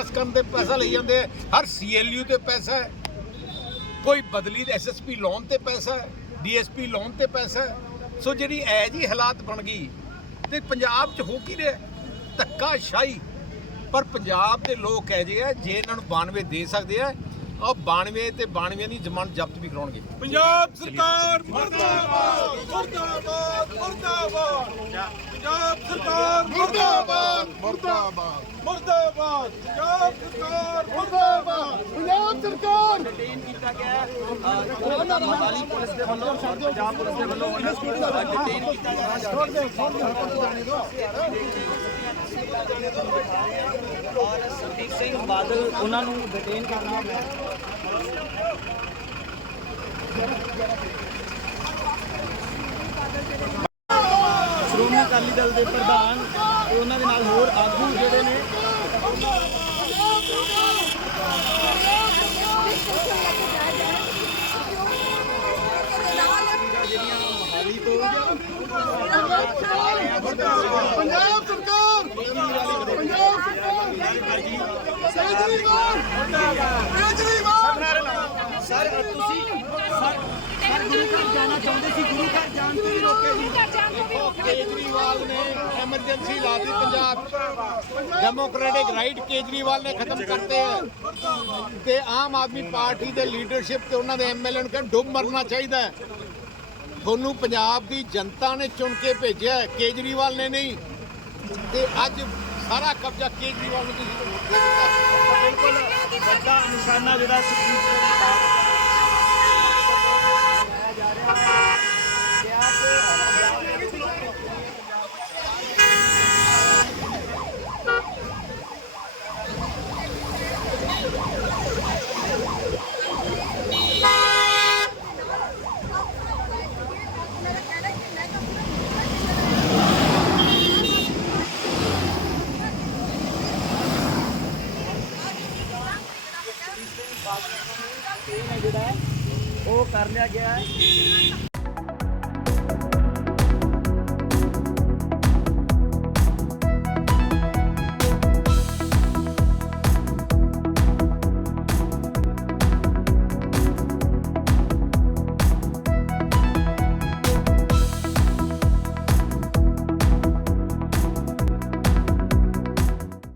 ਪਾਸ ਕਰਨ ਤੇ ਪੈਸਾ ਲਈ ਜਾਂਦੇ ਆ। ਹਰ ਸੀਐਲਯੂ ਤੇ ਪੈਸਾ ਹੈ। ਕੋਈ ਬਦਲੀ ਐਸਐਸਪੀ ਲੋਨ ਤੇ ਪੈਸਾ ਹੈ ਡੀਐਸਪੀ ਲੋਨ ਤੇ ਪੈਸਾ ਹੈ। ਸੋ ਜਿਹੜੀ ਐ ਜੀ ਹਾਲਾਤ ਬਣ ਗਈ ਤੇ ਪੰਜਾਬ 'ਚ ਹੋ ਕੀ ਰਿਹਾ? ਧੱਕਾ ਸ਼ਾਹੀ ਪਰ ਪੰਜਾਬ ਦੇ ਲੋਕ ਕਹਿ ਜੇ ਆ ਜੇ ਇਹਨਾਂ ਨੂੰ 92 ਦੇ ਸਕਦੇ ਆ ਉਹ 92 ਤੇ 92 ਦੀ ਜ਼ਮਾਨਤ ਜ਼ਬਤ ਵੀ ਕਰਾਉਣਗੇ। ਪੰਜਾਬ ਸਰਕਾਰ ਮੁਰਦਾਬਾਦ ਮੁਰਦਾਬਾਦ ਮੁਰਦਾਬਾਦ। ਪੰਜਾਬ ਸਰਕਾਰ ਮੁਰਦਾਬਾਦ ਮੁਰਦਾਬਾਦ। ਮੁਰਦਾਬਾਦ ਪੰਜਾਬ ਸਰਕਾਰ ਮੁਰਦਾਬਾਦ ਪੰਜਾਬ ਸਰਕਾਰ ਡਿਟੇਨ ਕੀਤਾ ਗਿਆ ਹੈ। ਅਹ, ਉਹਨਾਂ ਪੁਲਿਸ ਦੇ ਵੱਲੋਂ ਪੰਜਾਬ ਪੁਲਿਸ ਦੇ ਵੱਲੋਂ ਉਹਨਾਂ ਨੂੰ ਡਿਟੇਨ ਕੀਤਾ ਜਾ ਰਿਹਾ ਹੈ ਔਰ ਸੁਖਬੀਰ ਸਿੰਘ ਬਾਦਲ ਉਹਨਾਂ ਨੂੰ ਡਿਟੇਨ ਕਰਨਾ ਹੈ ਸ਼੍ਰੋਮਣੀ ਅਕਾਲੀ ਦਲ ਦੇ ਪ੍ਰਧਾਨ ਤੇ ਉਹਨਾਂ ਦੇ ਨਾਲ ਹੋਰ ਆਗੂ ਜਿਹੜੇ ਨੇ ਪੰਜਾਬ ਸਰਕਾਰ ਪੰਜਾਬ ਸਰਕਾਰ ਕੇਜਰੀਵਾਲ ਕੇਜਰੀਵਾਲ ਸਰ, ਤੁਸੀਂ ਸਰ ਗੁਰੂ ਘਰ ਜਾਣਾ ਚਾਹੁੰਦੇ ਸੀ, ਗੁਰੂ ਘਰ ਜਾਣ ਤੋਂ ਵੀ ਰੋਕੇ ਜੀ ਕੇਜਰੀਵਾਲ ਨੇ ਐਮਰਜੈਂਸੀ ਲਾਤੀ ਪੰਜਾਬ ਡੈਮੋਕ੍ਰੈਟਿਕ ਰਾਈਟ ਕੇਜਰੀਵਾਲ ਨੇ ਖਤਮ ਕਰਤੇ ਹੈ ਤੇ ਆਮ ਆਦਮੀ ਪਾਰਟੀ ਦੇ ਲੀਡਰਸ਼ਿਪ ਤੇ ਉਹਨਾਂ ਦੇ ਐਮਐਲਏ ਨੂੰ ਕਹਿੰਦੇ ਡੁੱਬ ਮਰਨਾ ਚਾਹੀਦਾ ਹੈ। ਤੁਹਾਨੂੰ ਪੰਜਾਬ ਦੀ ਜਨਤਾ ਨੇ ਚੁਣ ਕੇ ਭੇਜਿਆ ਕੇਜਰੀਵਾਲ ਨੇ ਨਹੀਂ। ਤੇ ਅੱਜ ਸਾਰਾ ਕਬਜ਼ਾ ਕੇਜਰੀਵਾਲ ਨੂੰ ਤੁਸੀਂ ਬਿਲਕੁਲ ਵੱਡਾ ਨਿਸ਼ਾਨਾ ਜਿਹੜਾ ਸੁਖਬੀਰ ਸਿੰਘ ਬਾਦਲ ਜਿਹੜਾ ਉਹ ਕਰ ਲਿਆ ਗਿਆ ਹੈ।